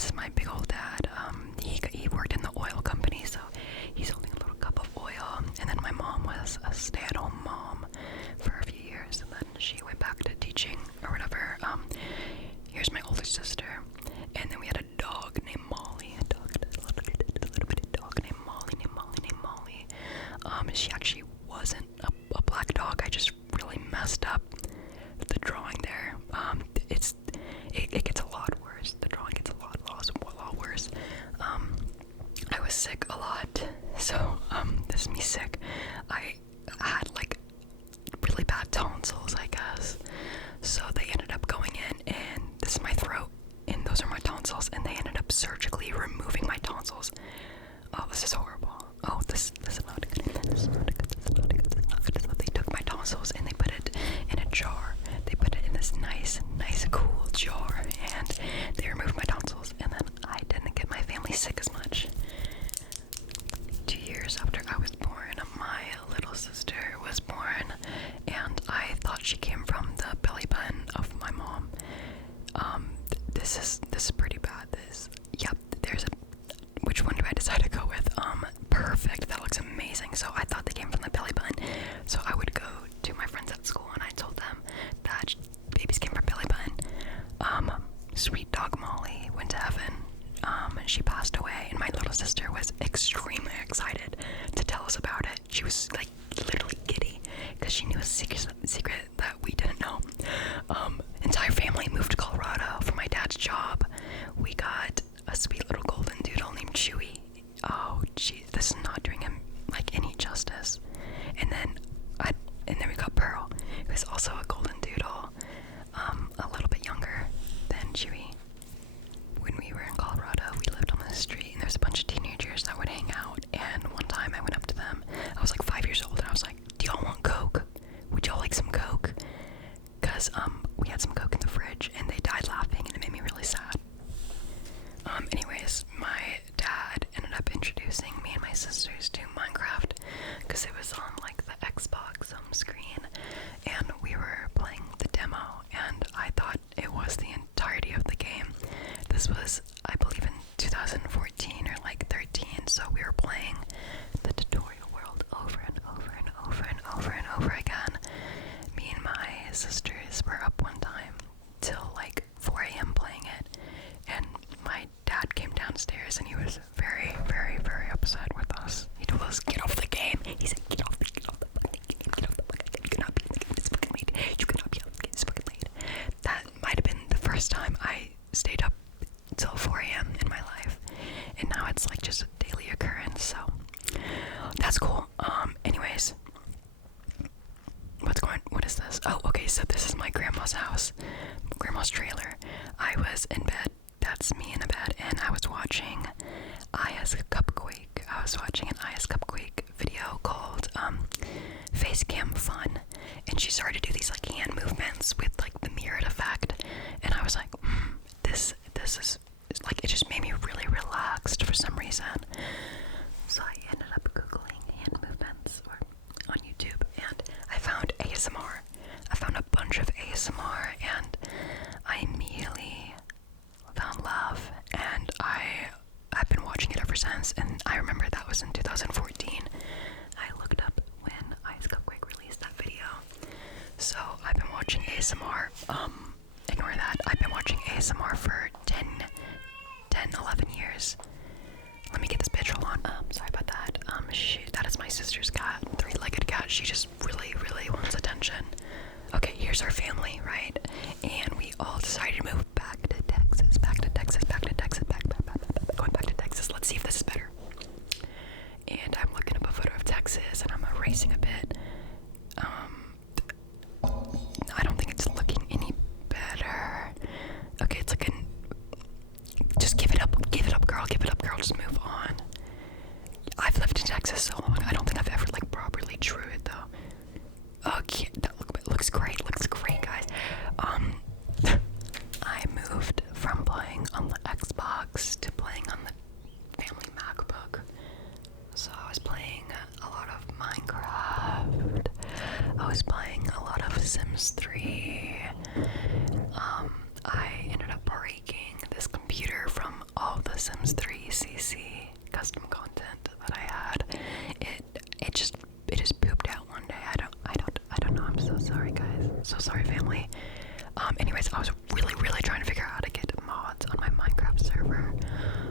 this is my big old dad. He worked in the oil company, so he's holding a little cup of oil. And then my mom was a stay-at-home mom for a few years, and then she went back to teaching or whatever. Here's my older sister, and then we had a dog named Molly. A little bitty dog named Molly. She actually wasn't a black dog. I just really messed up the drawing there. It gets a lot worse. The drawing gets a lot worse. I was sick a lot, so this is me sick. I had like really bad tonsils, I guess. So they ended up going in, and this is my throat, and those are my tonsils, and they ended up surgically removing my tonsils. Oh, this is horrible. Oh, this is not good. This is not good. So they took my tonsils and they put it in a jar. They put it in this nice, cool jar, and they removed my tonsils, and then I didn't get my family sick as much. 2 years after I was born, my little sister was born, and I thought she came from the belly button of my mom. This is pretty bad. Which one do I decide to go with? Perfect. That looks amazing. So I thought they came from the belly button. So I would go to my friends at school and I told them that babies came from belly button. Sweet dog Molly went to heaven. She passed away, and my little sister was extremely excited to tell us about it. She was like literally giddy because she knew a secret that we didn't know. Entire family moved to Colorado for my dad's job. We got a sweet little golden doodle named Chewy. Oh, geez, this is not doing him like any justice. And then we got Pearl, who is also a golden doodle, a little bit younger than Chewy. When we were in Colorado, we lived on the street, and there's a bunch of teenagers that would hang out. And one time, I went up to them. I was like 5 years old, and I was like, "Do y'all want Coke? Would y'all like some Coke?" Because we had some Coke in the fridge, and they died laughing, and it made me really sad. Anyways, my dad ended up introducing me and my sisters to Minecraft because it was on like the Xbox screen, and we were playing the demo, and I thought it was the entirety of the game. This was, I believe, in 2014 or like 13, so we were playing the tutorial world over and over and over and over and over again. Me and my sisters were up one time till like 4 a.m. playing it, and my dad came downstairs and he was very, very, very upset with us. He told us, "Get off the game." He said, get off the fucking game, get off the fucking game. You cannot be in the game this fucking late. You cannot be on the game this fucking late. That might have been the first time I stayed up till 4 a.m. in my life, and now it's like just a daily occurrence, so that's cool. Anyways, what is this? Oh, okay, so this is my grandma's house, grandma's trailer. I was in bed. That's me in a bed, and I was watching IS Cupquake. I was watching an IS Cupquake video called Facecam Fun, and she started to do these like hand movements with like the mirrored effect, and I was like, this is like, it just made me really relaxed for some reason. So I ended up googling hand movements on YouTube, and I found ASMR. I found a bunch of ASMR, and I immediately found love, and I've been watching it ever since. And I remember that was in 2014. I looked up when Ice Cupquake released that video, so I've been watching ASMR. Ignore that. I've been watching ASMR for 11 years. Let me get this bitch roll on. Sorry about that. That is my sister's cat, 3-legged cat. She just really, really wants attention. Okay, here's our family, right? And we all decided to move back to Texas, going back to Texas. Let's see if this is better. And I'm looking up a photo of Texas, and I'm erasing a bit. I don't think it's looking any better. Okay, it's looking. Just give it up, girl. Just move on. I've lived in Texas so long. I don't think I've ever like properly drew it though. Okay, that looks great, guys. Sims 3 CC custom content that I had. It just pooped out one day. I don't know. I'm so sorry, guys. So sorry, family. Anyways, I was really trying to figure out how to get mods on my Minecraft server,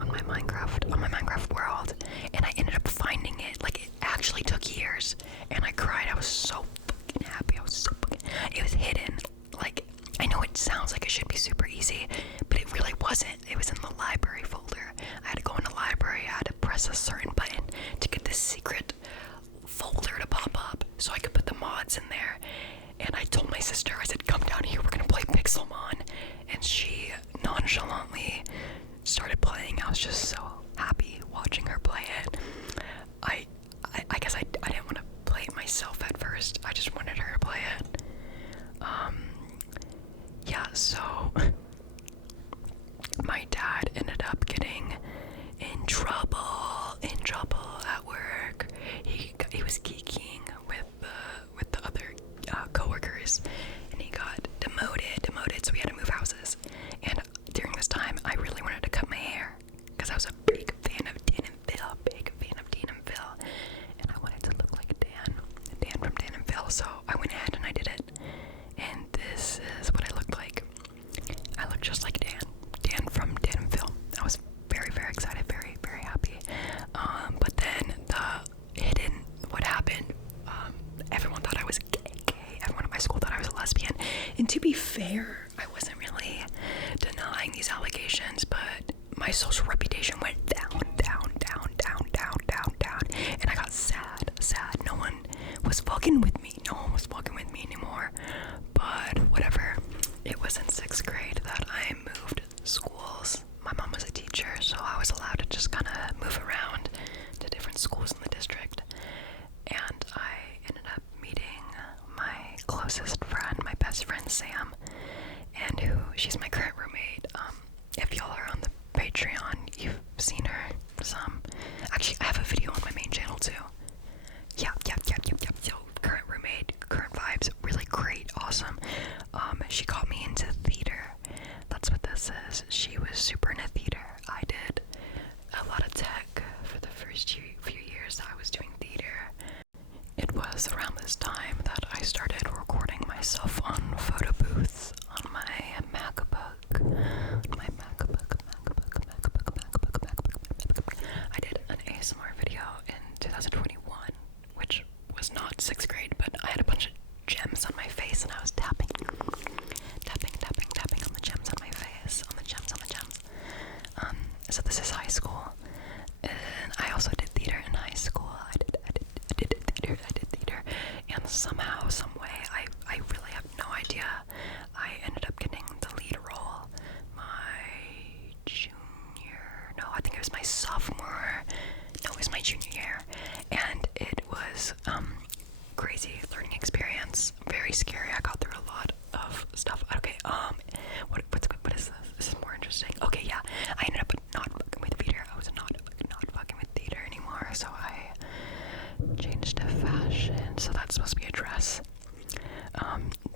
on my Minecraft world, and I ended up finding it. Like, it actually took years, and I cried. I was so fucking happy. It was hidden. Like, I know it sounds like it should be super easy, but it really wasn't. It was in the library folder. I had to go in the library. I had to press a certain button to get this secret folder to pop up so I could put the mods in there. And I told my sister, I said, come down here, we're gonna play Pixelmon. And she nonchalantly started playing. I was just so happy watching her play it. I guess I didn't want to play it myself at first. I just wanted her to play it. Yeah, so my dad ended up getting in trouble at work. He was geeking with the other coworkers, and he got demoted, so we had to move houses. And during this time, I really wanted to cut my hair because I was a big fan of Dan and Phil, and I wanted to look like Dan from Dan and Phil. So I went ahead and I did it, and this is what I looked like. I looked just like Dan from Dan and Phil. I was very excited, very happy. But then what happened, everyone thought I was gay. Everyone at my school thought I was a lesbian. And to be fair, I wasn't really denying these allegations, but my social reputation went down. And I got sad. No one was fucking with me. No one was fucking with me anymore. But whatever. It was in 6th grade that I moved schools. My mom was a teacher, so I was allowed to just kind of move around to different schools in the district. And I ended up meeting my closest friend, my best friend Sam, and she's my current roommate. If y'all are on the Patreon, you've seen her some. Actually, I have a video on my main channel too. Yep. So, current roommate, current vibes, really great, awesome. She got me into theater. That's what this is. She was super into theater. I did a lot of tech for the first few years that I was doing theater. It was around this time that I started recording myself on photo booths on my MacBook. I did an ASMR video in 2021, which was not 6th grade, but I had a bunch of gems on my face and I was tapping on the gems on my face, on the gems. So this is high school, and I also did theater in high school. I did theater, and somehow, some way, I really have no idea, I ended up getting the lead role I think it was my sophomore, no, it was my junior year, and it was, crazy learning experience, very scary. I got through a lot of stuff. Okay, what is this? This is more interesting. Okay, yeah, I ended up not fucking with theater. I was not fucking with theater anymore, so I changed to fashion. So that's supposed to be a dress.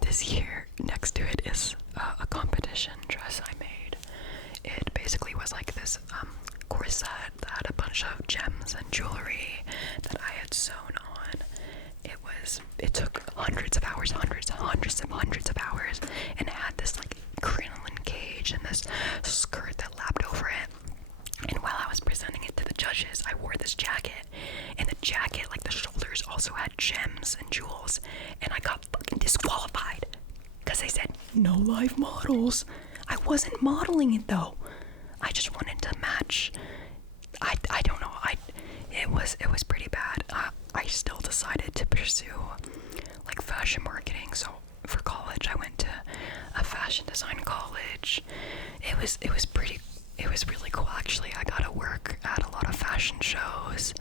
This year, next to it is a competition dress I made. It basically was like this corset that had a bunch of gems and jewelry that I had sewn on. It took hundreds of hours, hundreds of hours, and it had this like crinoline cage and this skirt that lapped over it. And while I was presenting it to the judges, I wore this jacket, and the jacket, like the shoulders, also had gems and jewels, and I got fucking disqualified because they said no live models. I wasn't modeling it though. I just wanted to match. I don't know. It was pretty bad. I still decided to pursue like fashion marketing. So for college, I went to a fashion design college. It was really cool actually. I got to work at a lot of fashion shows.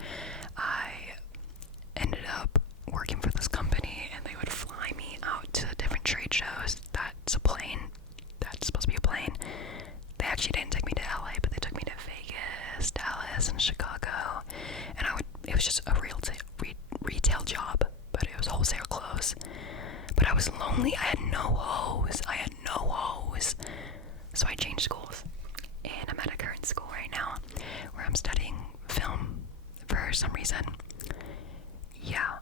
I ended up working for this company, and they would fly me out to different trade shows. That's supposed to be a plane. They actually didn't take me to LA, but they took me to Vegas, Dallas, and Chicago. And it was just a real retail job, but it was wholesale clothes. But I was lonely. I had no hoes. So I changed schools, and I'm at a current in school right now where I'm studying film for some reason. Yeah,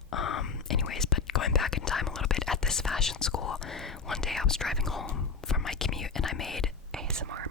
anyways, but going back in time a little bit, at this fashion school, one day I was driving home from my commute and I made ASMR